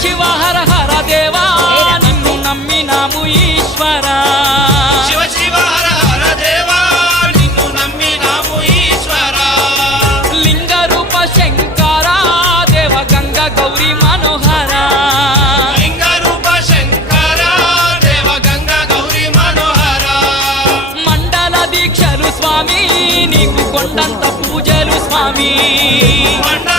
శివ హర హర దేవా నిన్ను నమ్మినాము ఈశ్వరా శివ శివ హర హర దేవా నిన్ను నమ్మినాము ఈశ్వరా లింగ రూప శంకర దేవ గంగా గౌరీ మనోహర లింగ రూప శంకర దేవ గంగా గౌరీ మనోహర మండల దీక్షలు స్వామి నీకు కొండంత పూజలు స్వామి మండల